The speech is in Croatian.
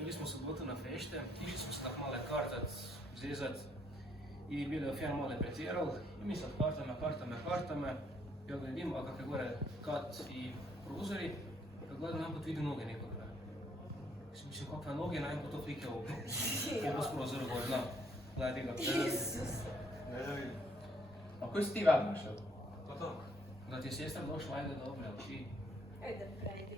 Bili smo v soboto na fešte, išli smo se tako malo kartati, zezati i bili fjan malo pretirali. I mi sad kartame, ja gledim, a kakve gore kat i prozori, kad gledam jedan put vidim noge nekoga. Mislim, kakve noge, najednom to flike po prozoru gore, no. Gledaj ga. Isus! Ne da vidim. A koji si ti van našao? Pa tako. Da ti je sestra došla, ajde dobro, ali ti... Ajde, prejdi.